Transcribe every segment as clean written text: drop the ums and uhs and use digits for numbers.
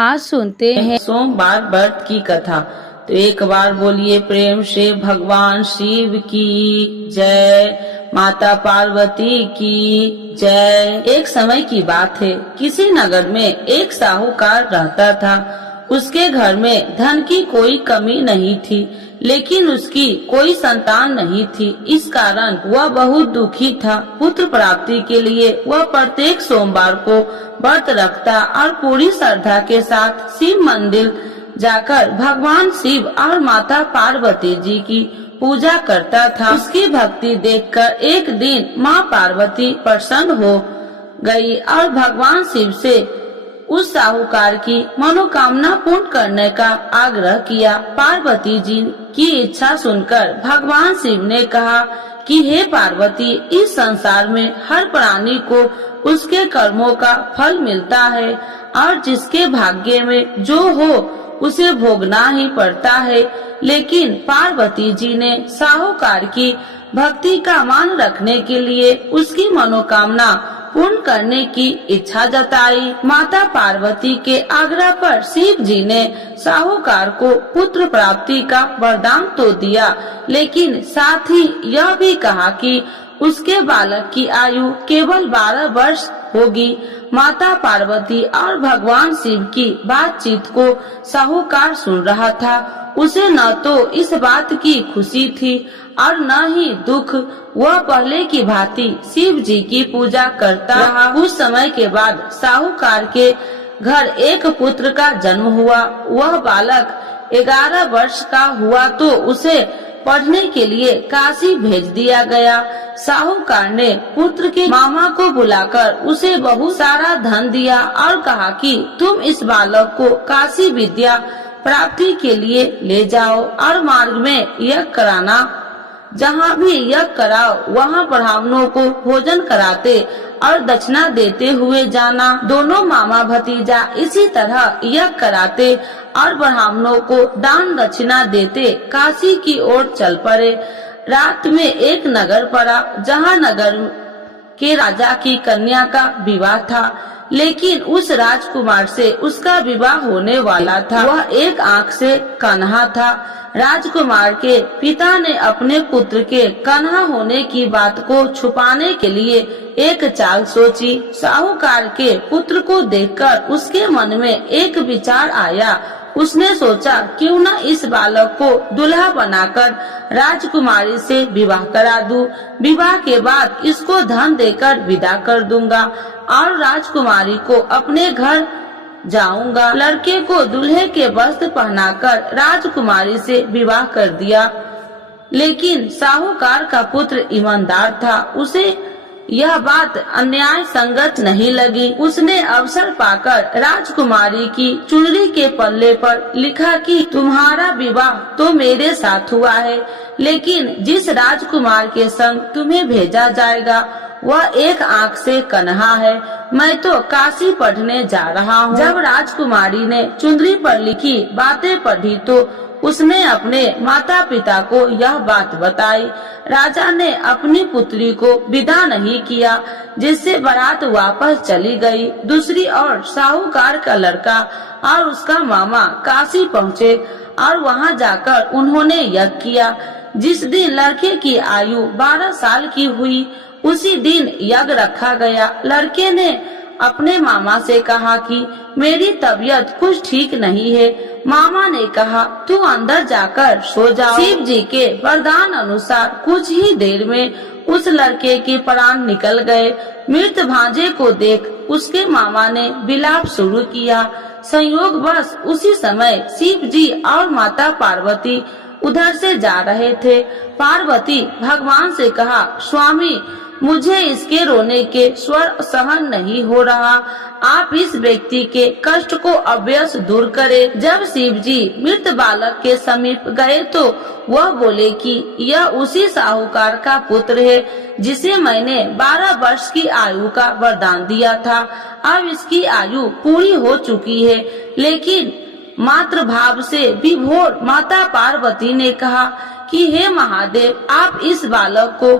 आज सुनते हैं सोमवार व्रत की कथा। तो एक बार बोलिए प्रेम से भगवान शिव की जय, माता पार्वती की जय। एक समय की बात है, किसी नगर में एक साहूकार रहता था। उसके घर में धन की कोई कमी नहीं थी, लेकिन उसकी कोई संतान नहीं थी। इस कारण वह बहुत दुखी था। पुत्र प्राप्ति के लिए वह प्रत्येक सोमवार को व्रत रखता और पूरी श्रद्धा के साथ शिव मंदिर जाकर भगवान शिव और माता पार्वती जी की पूजा करता था। उसकी भक्ति देखकर एक दिन माँ पार्वती प्रसन्न हो गई और भगवान शिव से उस साहूकार की मनोकामना पूर्ण करने का आग्रह किया। पार्वती जी की इच्छा सुनकर भगवान शिव ने कहा कि हे पार्वती, इस संसार में हर प्राणी को उसके कर्मों का फल मिलता है और जिसके भाग्य में जो हो उसे भोगना ही पड़ता है। लेकिन पार्वती जी ने साहूकार की भक्ति का मान रखने के लिए उसकी मनोकामना पूर्ण करने की इच्छा जताई। माता पार्वती के आग्रह पर शिव जी ने साहूकार को पुत्र प्राप्ति का वरदान तो दिया, लेकिन साथ ही यह भी कहा कि उसके बालक की आयु केवल 12 वर्ष होगी। माता पार्वती और भगवान शिव की बातचीत को साहूकार सुन रहा था। उसे न तो इस बात की खुशी थी और न ही दुख। वह पहले की भांति शिव जी की पूजा करता रहा। कुछ समय के बाद साहूकार के घर एक पुत्र का जन्म हुआ। वह बालक 11 वर्ष का हुआ तो उसे पढ़ने के लिए काशी भेज दिया गया। साहूकार ने पुत्र के मामा को बुलाकर उसे बहुत सारा धन दिया और कहा कि तुम इस बालक को काशी विद्या प्राप्ति के लिए ले जाओ और मार्ग में यज्ञ कराना। जहाँ भी यज्ञ कराओ वहाँ ब्राह्मणों को भोजन कराते और दक्षिणा देते हुए जाना। दोनों मामा भतीजा इसी तरह यज्ञ कराते और ब्राह्मणों को दान दक्षिणा देते काशी की ओर चल पड़े। रात में एक नगर पड़ा, जहाँ नगर के राजा की कन्या का विवाह था, लेकिन उस राजकुमार से उसका विवाह होने वाला था। वह एक आंख से कन्हा था। राजकुमार के पिता ने अपने पुत्र के कन्हा होने की बात को छुपाने के लिए एक चाल सोची। साहूकार के पुत्र को देखकर उसके मन में एक विचार आया। उसने सोचा क्यों न इस बालक को दुल्हा बनाकर राजकुमारी से विवाह करा दूं। विवाह के बाद इसको धन देकर विदा कर दूंगा और राजकुमारी को अपने घर जाऊंगा। लड़के को दूल्हे के वस्त्र पहनाकर राजकुमारी से विवाह कर दिया। लेकिन साहूकार का पुत्र ईमानदार था। उसे यह बात अन्याय संगत नहीं लगी। उसने अवसर पाकर राजकुमारी की चुनरी के पल्ले पर लिखा कि तुम्हारा विवाह तो मेरे साथ हुआ है, लेकिन जिस राजकुमार के संग तुम्हें भेजा जाएगा वह एक आंख से कन्हा है। मैं तो काशी पढ़ने जा रहा हूँ। जब राजकुमारी ने चुनरी पर लिखी बातें पढ़ी तो उसने अपने माता पिता को यह बात बताई। राजा ने अपनी पुत्री को विदा नहीं किया, जिससे बारात वापस चली गई। दूसरी ओर साहूकार का लड़का और उसका मामा काशी पहुँचे और वहाँ जाकर उन्होंने यज्ञ किया। जिस दिन लड़के की आयु 12 साल की हुई उसी दिन यज्ञ रखा गया। लड़के ने अपने मामा से कहा कि मेरी तबीयत कुछ ठीक नहीं है। मामा ने कहा तू अंदर जाकर सो जाओ। शिव जी के वरदान अनुसार कुछ ही देर में उस लड़के के प्राण निकल गए। मृत भांजे को देख उसके मामा ने विलाप शुरू किया। संयोगवश उसी समय शिव जी और माता पार्वती उधर से जा रहे थे। पार्वती भगवान से कहा स्वामी, मुझे इसके रोने के स्वर सहन नहीं हो रहा। आप इस व्यक्ति के कष्ट को अवश्य दूर करें। जब शिव जी मृत बालक के समीप गए तो वह बोले कि यह उसी साहूकार का पुत्र है जिसे मैंने 12 वर्ष की आयु का वरदान दिया था। अब इसकी आयु पूरी हो चुकी है। लेकिन मातृ भाव से विभोर माता पार्वती ने कहा कि हे महादेव, आप इस बालक को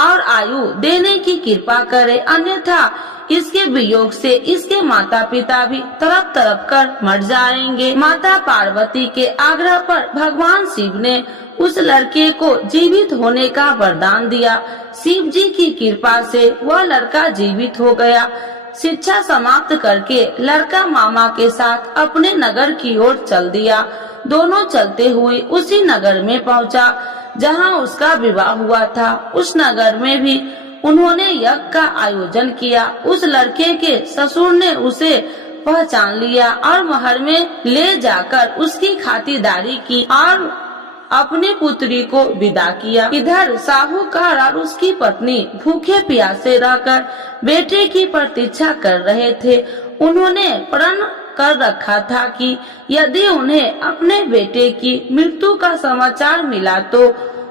और आयु देने की कृपा करें, अन्यथा इसके वियोग से इसके माता पिता भी तड़प तड़प कर मर जाएंगे। माता पार्वती के आग्रह पर भगवान शिव ने उस लड़के को जीवित होने का वरदान दिया। शिव जी की कृपा से वह लड़का जीवित हो गया। शिक्षा समाप्त करके लड़का मामा के साथ अपने नगर की ओर चल दिया। दोनों चलते हुए उसी नगर में पहुंचा जहां उसका विवाह हुआ था। उस नगर में भी उन्होंने यज्ञ का आयोजन किया। उस लड़के के ससुर ने उसे पहचान लिया और महल में ले जाकर उसकी खातिरदारी की और अपनी पुत्री को विदा किया। इधर साहूकार और उसकी पत्नी भूखे प्यासे रहकर बेटे की प्रतीक्षा कर रहे थे। उन्होंने प्रण कर रखा था कि यदि उन्हें अपने बेटे की मृत्यु का समाचार मिला तो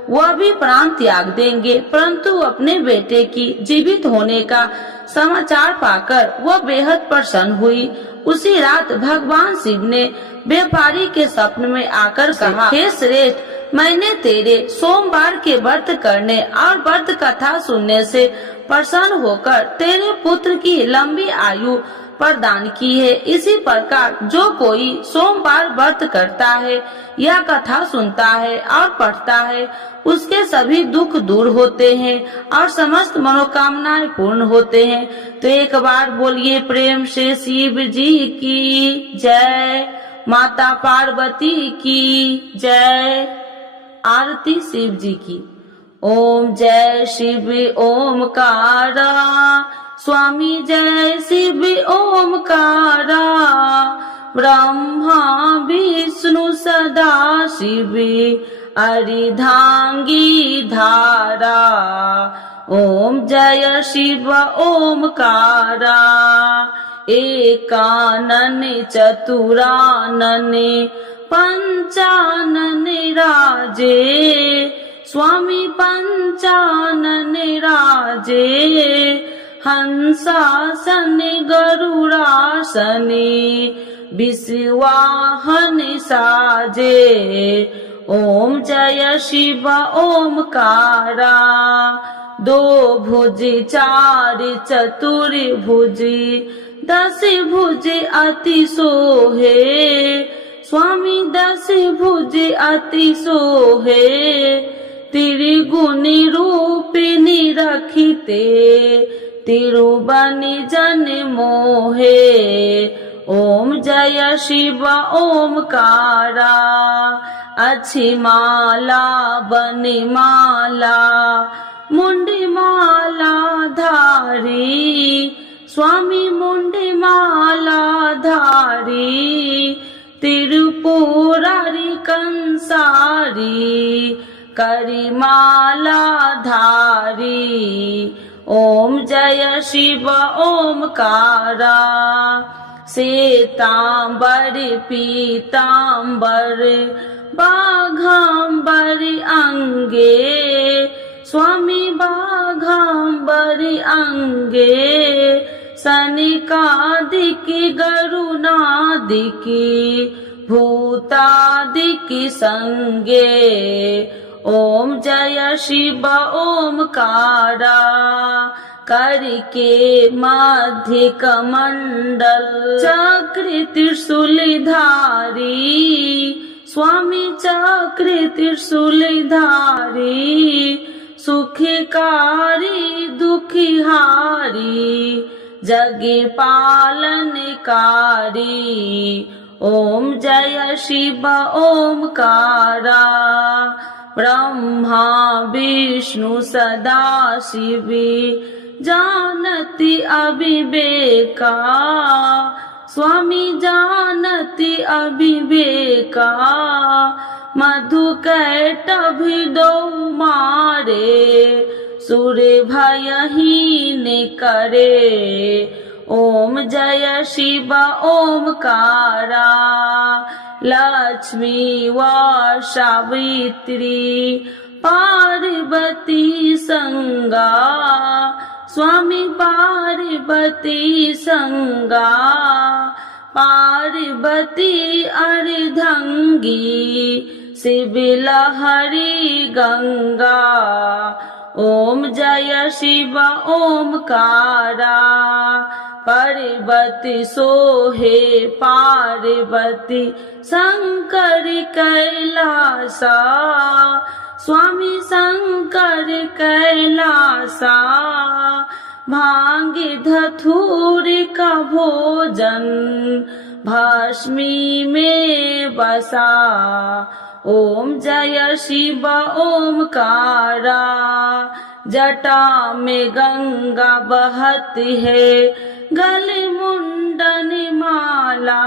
वह भी प्राण त्याग देंगे, परंतु अपने बेटे की जीवित होने का समाचार पाकर वह बेहद प्रसन्न हुई। उसी रात भगवान शिव ने व्यापारी के स्वप्न में आकर कहा, हे श्रेष्ठ, मैंने तेरे सोमवार के व्रत करने और व्रत कथा सुनने से प्रसन्न होकर तेरे पुत्र की लंबी आयु प्रदान की है। इसी प्रकार जो कोई सोमवार व्रत करता है या कथा सुनता है और पढ़ता है, उसके सभी दुख दूर होते हैं और समस्त मनोकामनाएं पूर्ण होते हैं। तो एक बार बोलिए प्रेम से शिव जी की जय, माता पार्वती की जय। आरती शिव जी की। ओम जय शिव ओमकारा, स्वामी जय शिव ओमकारा, ब्रह्मा विष्णु सदा शिव अर्धांगी धारा। ओम जय शिव ओमकारा, एकानन चतुरानन पंचानन राजे, स्वामी पंचानन राजे, हंसासन गरुड़ासन विश्वाहन साजे। ओम जय शिव ओमकारा, दो भुज चार चतुर्भुज, दस भुज अति सोहे, स्वामी दस भुज अति सोहे, त्रिगुणी रूपिणी रखिते, तिरुबनि जन मोहे। ओम जय शिव ओमकारा, अच्छी माला बनि माला, मुंडी माला धारी, स्वामी मुंडी माला धारी, त्रिपुरारी कंसारी, करी माला धारी। ओम जय शिव ओमकारा, श्वेतांबर पीतांबर बाघांबर अंगे, स्वामी बाघांबर अंगे, सनिकादिकी गरुनादिकी भूतादिकी संगे। ओम जय शिव ओमकारा, करके मध्य कमंडल चक्र त्रिशूलधारी, स्वामी चक्र त्रिशूलधारी, सुखकारी दुखिहारी, जग पालनकारी। ओम जय शिव ओमकारा, ब्रह्मा विष्णु सदा शिव जानति अविवेका, स्वामी जानति अविवेका, मधु कैटभ दो मारे, सुर भयहीन करे। ओम जय शिव ओमकारा, लक्ष्मी व सावित्री पार्वती संगा, स्वामी पार्वती संगा, पार्वती अर्धंगी, शिव लहरी गंगा। ओम जय शिव ओमकारा। पार्वती सोहे पार्वती शंकर कैलासा। स्वामी शंकर कैलासा। भांग धतूर का भोजन भस्मी में बसा। ओम जय शिव ओमकारा। जटा में गंगा बहती है गले मुंडन माला।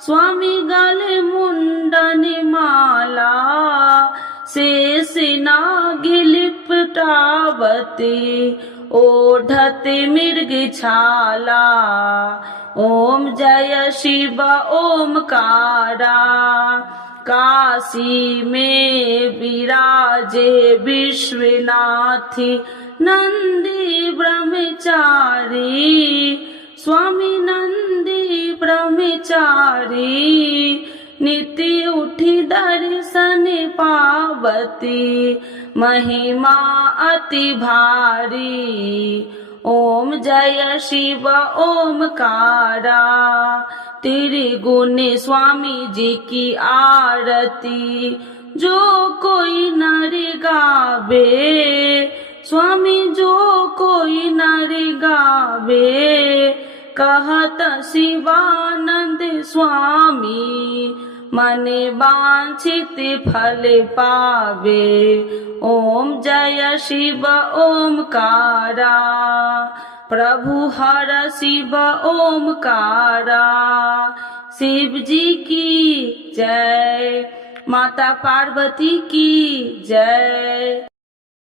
स्वामी गले मुंडन माला। शेष नाग लिपटावती ओढ़त मृग छाला। ओम जय शिव ओमकारा। काशी में विराजे विश्वनाथी नंदी ब्रह्मचारी। स्वामी नंदी ब्रह्मचारी। नित्य उठी दर्शन पावती महिमा अति भारी। ओम जय शिव ओमकारा। त्रिगुण स्वामी जी की आरती जो कोई नर गावे। स्वामी जो कोई नर गावे। कहत शिवानंद स्वामी मन वांछित फल पावे। ओम जय शिव ओमकारा। प्रभु हर शिव ओमकारा। शिव जी की जय। माता पार्वती की जय।